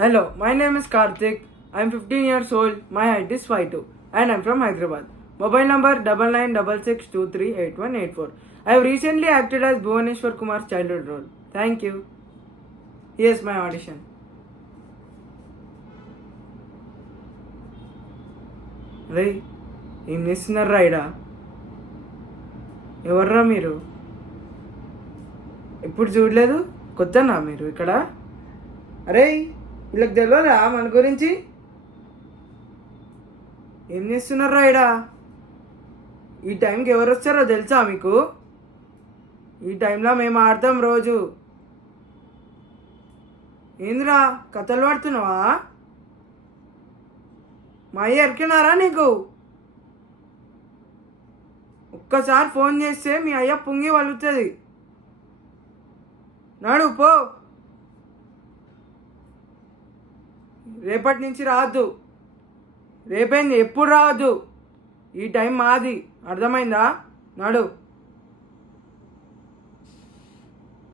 Hello, my name is Karthik. I am 15 years old. My height is 5'2" and I am from Hyderabad. Mobile number 9966238184. I have recently acted as Bhuvaneshwar Kumar's childhood role. Thank you. Here's my audition. రే ఏం చేస్తున్నారా ఇడా? ఎవర్రా మీరు? ఎప్పుడు చూడలేదు? కొత్తనా మీరు ఇక్కడ? అరే వీళ్ళకి తెలియదా మన గురించి? ఏం చేస్తున్నారా ఇడా? ఈ టైంకి ఎవరు వస్తారో తెలుసా మీకు? ఈ టైంలో మేము ఆడతాం రోజు. ఏందిరా కథలు పడుతున్నావా? మా అయ్య ఎరికినారా నీకు? ఒక్కసారి ఫోన్ చేస్తే మీ అయ్య పొంగి వలుగుతుంది. నాడు పో, రేపటి నుంచి రావద్దు. రేపైంది, ఎప్పుడు రావద్దు. ఈ టైం మాది, అర్థమైందా? నాడు.